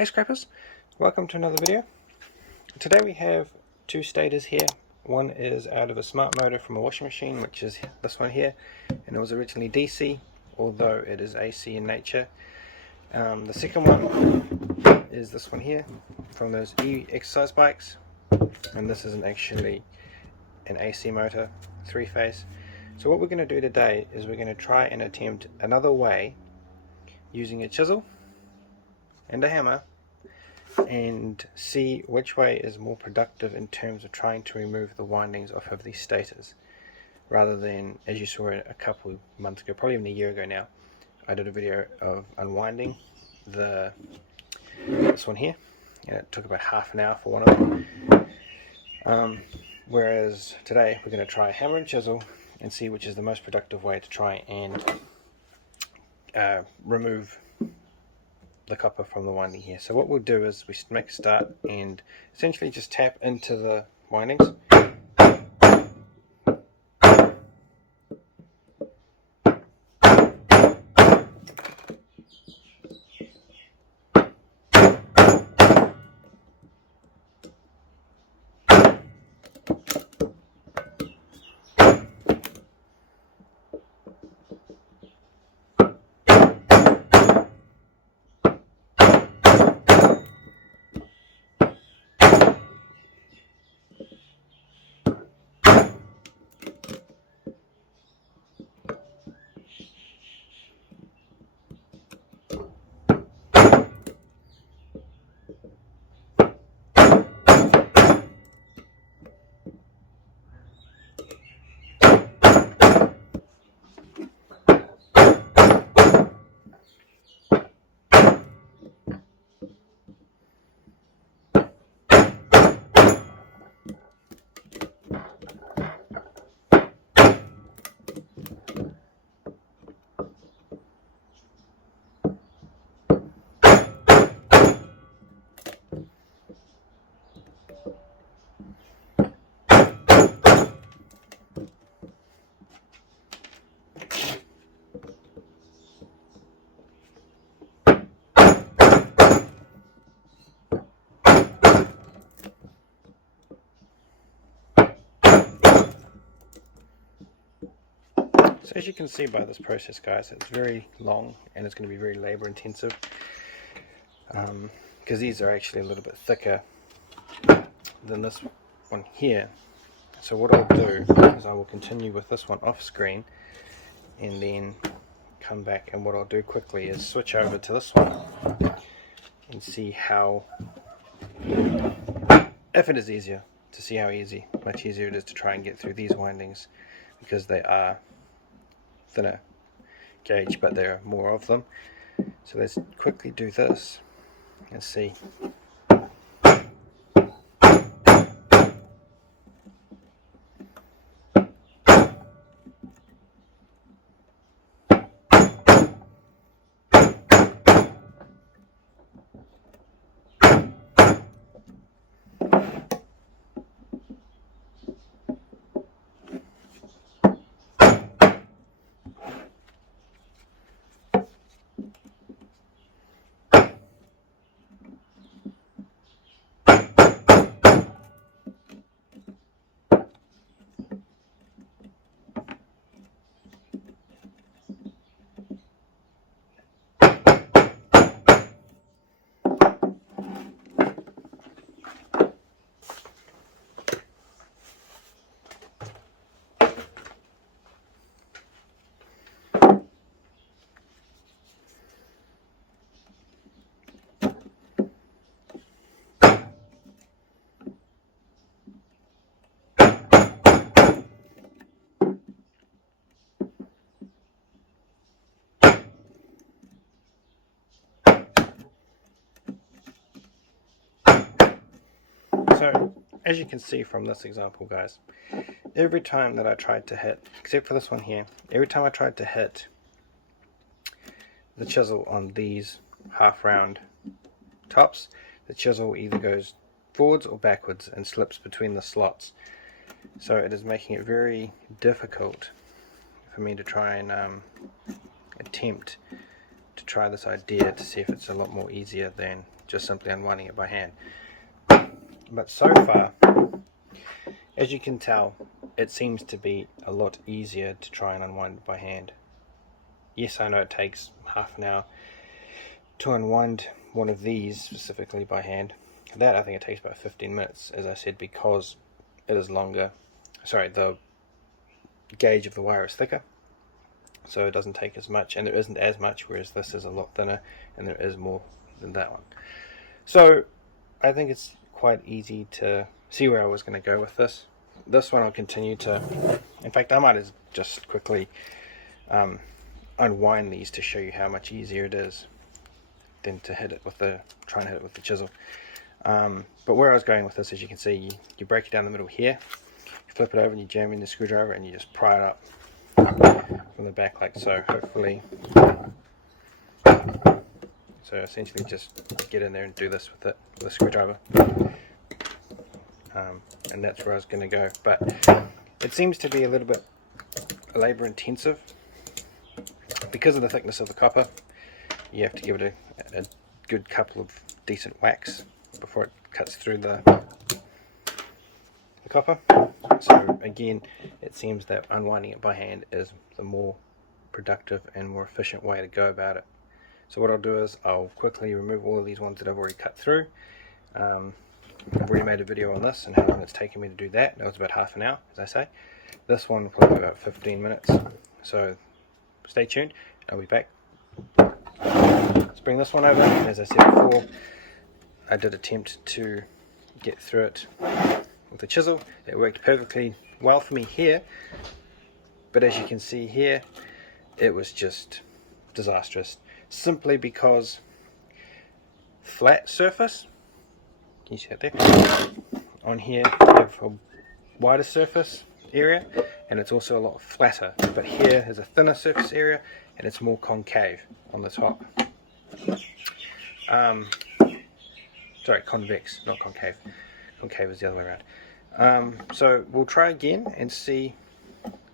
Hey Scrappers, welcome to another video. Today we have two stators here. One is out of a smart motor from a washing machine, which is this one here, and it was originally DC, although it is AC in nature. The second one is this one here from those exercise bikes, and this isn't actually an AC motor, three-phase. So what we're going to do today is we're going to try and attempt another way using a chisel and a hammer and see which way is more productive in terms of trying to remove the windings off of these stators, rather than, as you saw a couple months ago, probably even a year ago now, I did a video of unwinding this one here, and it took about half an hour for one of them. Whereas today we're going to try hammer and chisel and see which is the most productive way to try and remove the copper from the winding here. So what we'll do is we make a start and essentially just tap into the windings. So as you can see by this process, guys, it's very long and it's going to be very labor intensive, because these are actually a little bit thicker than this one here. So what I'll do is I will continue with this one off screen and then come back, and what I'll do quickly is switch over to this one and see how, if it is easier, to see how much easier it is to try and get through these windings, because they are thinner gauge but there are more of them. So let's quickly do this and see. So, as you can see from this example, guys, every time that I tried to hit, except for this one here, every time I tried to hit the chisel on these half round tops, the chisel either goes forwards or backwards and slips between the slots. So it is making it very difficult for me to try and attempt to try this idea to see if it's a lot more easier than just simply unwinding it by hand. But so far, as you can tell, it seems to be a lot easier to try and unwind it by hand. Yes, I know it takes half an hour to unwind one of these specifically by hand. That I think it takes about 15 minutes, as I said, because it is longer. Sorry, the gauge of the wire is thicker, so it doesn't take as much, and there isn't as much, whereas this is a lot thinner and there is more than that one. So I think it's quite easy to see where I was going to go with this. This one I'll continue to, in fact I might just quickly unwind these to show you how much easier it is than to hit it with try and hit it with the chisel. But where I was going with this, as you can see, you break it down the middle here, you flip it over and you jam in the screwdriver and you just pry it up from the back like so, hopefully. So essentially just get in there and do this with it with a screwdriver. And that's where I was going to go, but it seems to be a little bit labor intensive because of the thickness of the copper. You have to give it a good couple of decent whacks before it cuts through the copper. So again, it seems that unwinding it by hand is the more productive and more efficient way to go about it. So what I'll do is I'll quickly remove all of these ones that I've already cut through. I've already made a video on this and how long it's taken me to do that. That was about half an hour, as I say. This one probably about 15 minutes. So stay tuned, I'll be back. Let's bring this one over. As I said before, I did attempt to get through it with the chisel. It worked perfectly well for me here, but as you can see here, it was just disastrous, simply because flat surface, can you see it there? On here you have a wider surface area and it's also a lot flatter, but here is a thinner surface area and it's more concave on the top. Sorry, convex, not concave. Concave is the other way around. So we'll try again and see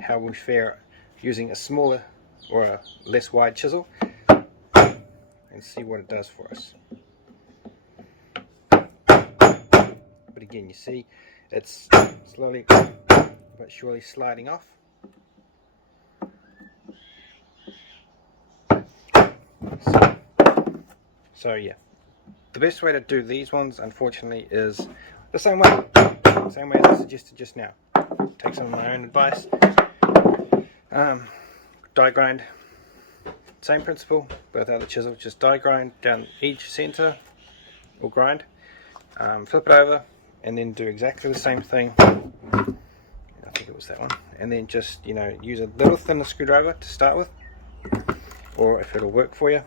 how we fare using a smaller or a less wide chisel and see what it does for us. But again, you see it's slowly but surely sliding off. So yeah, the best way to do these ones, unfortunately, is the same way as I suggested just now. Take some of my own advice. Die grind, same principle, but without the chisel. Just die grind down each center, or grind. Flip it over, and then do exactly the same thing. I think it was that one. And then just, use a little thinner screwdriver to start with, or if it'll work for you,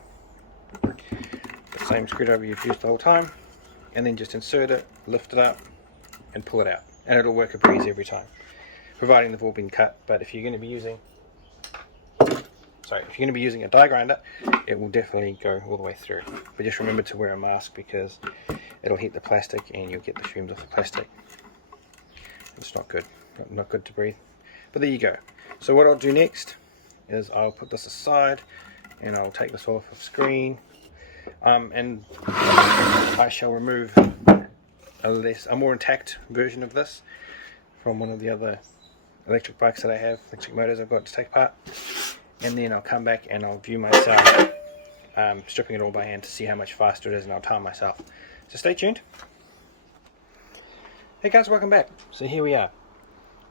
the same screwdriver you've used the whole time, and then just insert it, lift it up, and pull it out, and it'll work a breeze every time, providing they've all been cut. But if you're going to be using a die grinder, it will definitely go all the way through. But just remember to wear a mask because it'll hit the plastic and you'll get the fumes off the plastic. It's not good, not good to breathe. But there you go. So what I'll do next is I'll put this aside and I'll take this off of screen, and I shall remove a more intact version of this from one of the other electric bikes that I have, electric motors I've got to take apart, and then I'll come back and I'll view myself stripping it all by hand to see how much faster it is, and I'll time myself. So stay tuned. Hey guys, welcome back. So here we are,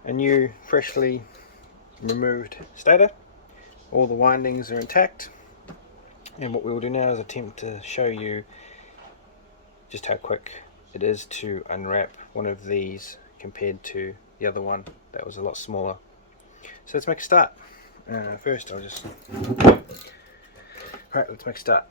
a new freshly removed stator. All the windings are intact, and what we will do now is attempt to show you just how quick it is to unwrap one of these compared to the other one that was a lot smaller. So let's make a start. First I'll just... Alright, let's make a start.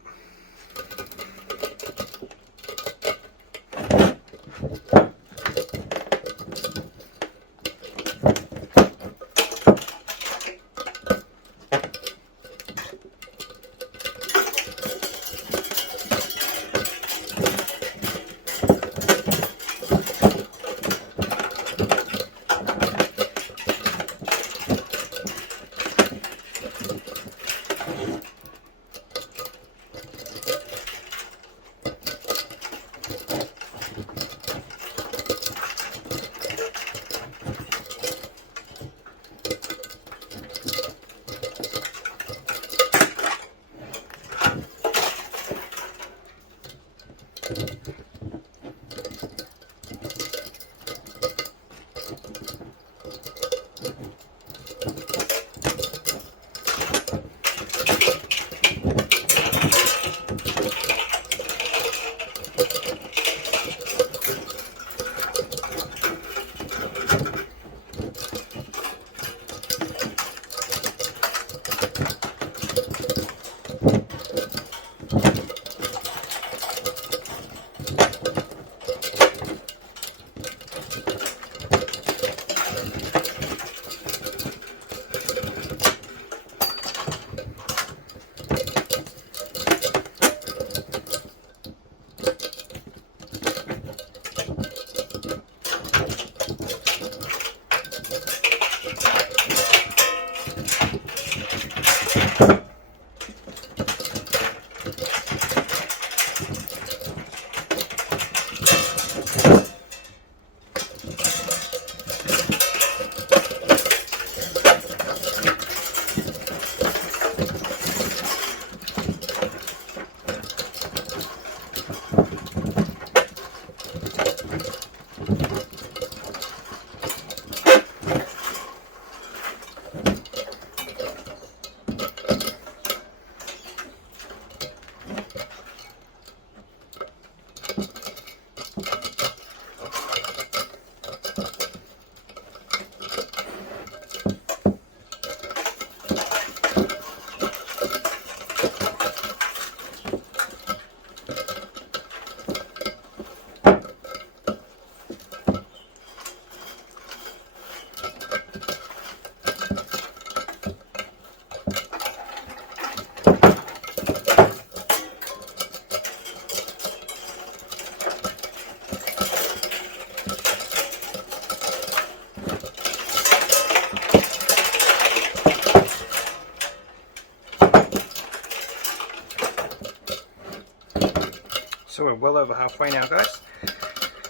So we're well over halfway now, guys,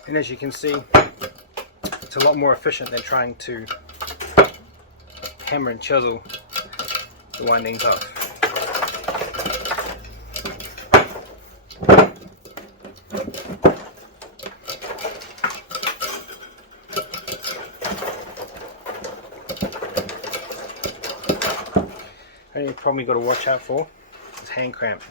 and as you can see, it's a lot more efficient than trying to hammer and chisel the windings off. The only problem you've got to watch out for is hand cramp.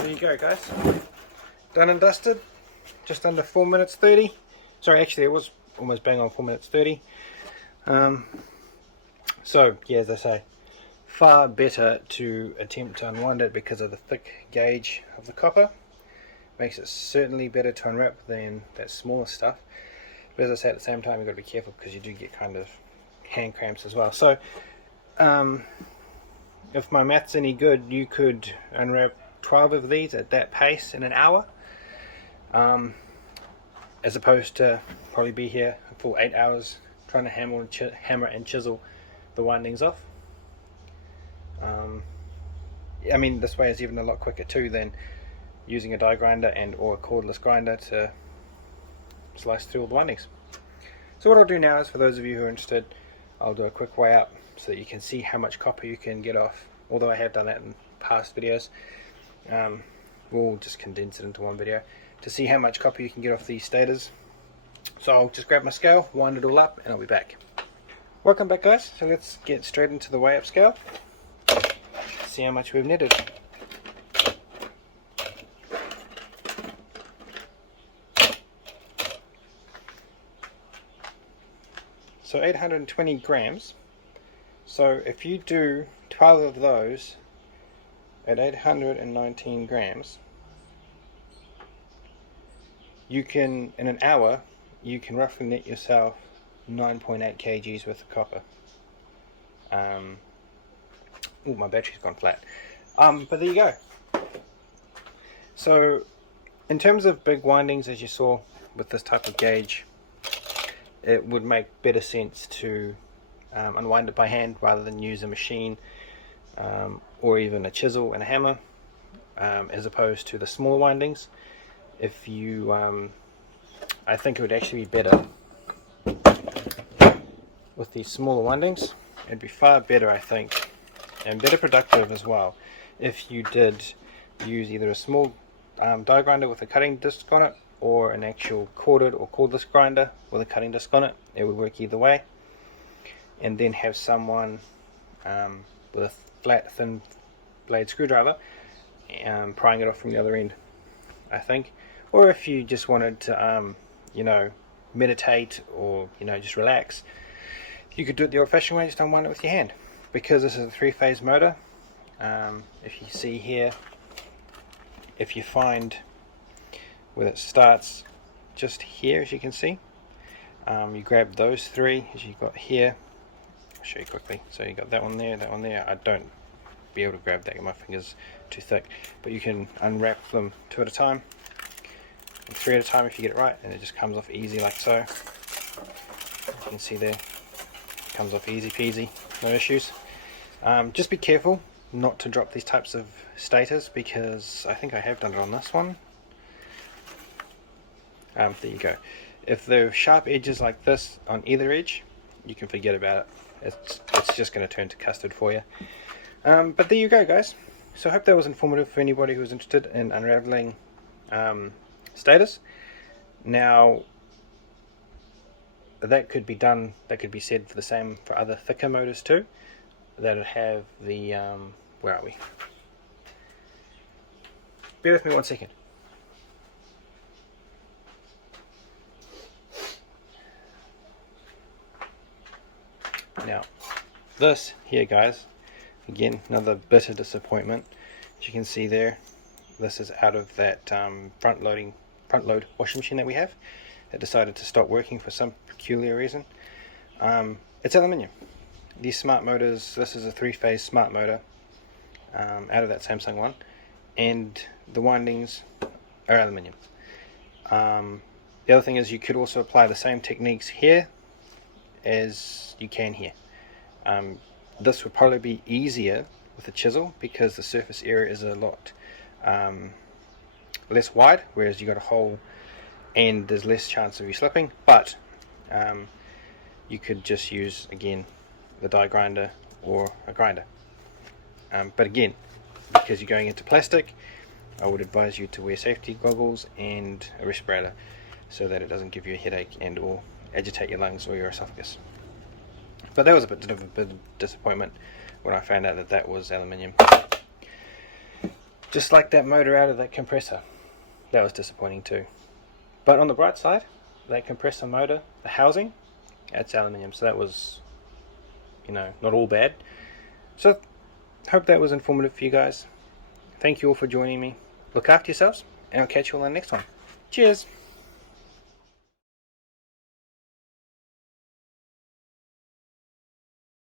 There you go, guys, done and dusted, just under 4 minutes 30. Sorry, actually it was almost bang on 4 minutes 30. So yeah, as I say, far better to attempt to unwind it because of the thick gauge of the copper. Makes it certainly better to unwrap than that smaller stuff, but as I say, at the same time you've got to be careful because you do get kind of hand cramps as well. So if my math's any good, you could unwrap 12 of these at that pace in an hour, as opposed to probably be here for 8 hours trying to hammer and chisel the windings off. I mean, this way is even a lot quicker too than using a die grinder and or a cordless grinder to slice through all the windings. So what I'll do now is, for those of you who are interested, I'll do a quick weigh up so that you can see how much copper you can get off, although I have done that in past videos. We'll just condense it into one video to see how much copper you can get off these stators. So I'll just grab my scale, wind it all up, and I'll be back. Welcome back, guys. So let's get straight into the weigh up scale, see how much we've netted. So 820 grams. So if you do 12 of those at 819 grams, you can, in an hour, you can roughly net yourself 9.8 kgs worth of copper. Oh, my battery's gone flat. But there you go. So in terms of big windings, as you saw with this type of gauge, it would make better sense to unwind it by hand rather than use a machine or even a chisel and a hammer, as opposed to the smaller windings. If you, I think it would actually be better with these smaller windings. It'd be far better, I think, and better productive as well, if you did use either a small die grinder with a cutting disc on it, or an actual corded or cordless grinder with a cutting disc on it. It would work either way. And then have someone with a flat, thin blade screwdriver prying it off from the other end, I think. Or if you just wanted to, you know, meditate or, you know, just relax, you could do it the old-fashioned way, just unwind it with your hand. Because this is a 3-phase motor, if you see here, if you find where it starts just here, as you can see, you grab those 3 as you've got here. I'll show you quickly. So you got that one there, that one there. I don't be able to grab that, my finger's too thick, but you can unwrap them 2 at a time, and 3 at a time if you get it right, and it just comes off easy like so. You can see there, it comes off easy peasy, no issues. Just be careful not to drop these types of stators, because I think I have done it on this one. There you go. If there are sharp edges like this on either edge, you can forget about it. It's just going to turn to custard for you. But there you go, guys. So I hope that was informative for anybody who's interested in unraveling stators. Now, that could be done, that could be said for the same for other thicker motors too, that would have the, where are we? Bear with me 1 second. Now, this here, guys, again, another bitter disappointment. As you can see there, this is out of that front load washing machine that we have. It decided to stop working for some peculiar reason. It's aluminium. These smart motors, this is a 3-phase smart motor out of that Samsung one, and the windings are aluminium. The other thing is, you could also apply the same techniques here as you can here. This would probably be easier with a chisel because the surface area is a lot less wide, whereas you got a hole and there's less chance of you slipping. But you could just use, again, the die grinder or a grinder. But again, because you're going into plastic, I would advise you to wear safety goggles and a respirator so that it doesn't give you a headache and or agitate your lungs or your esophagus. But that was a bit of a disappointment when I found out that that was aluminium. Just like that motor out of that compressor, that was disappointing too. But on the bright side, that compressor motor, the housing, that's aluminium, so that was, you know, not all bad. So hope that was informative for you guys. Thank you all for joining me. Look after yourselves, and I'll catch you all in the next one. Cheers!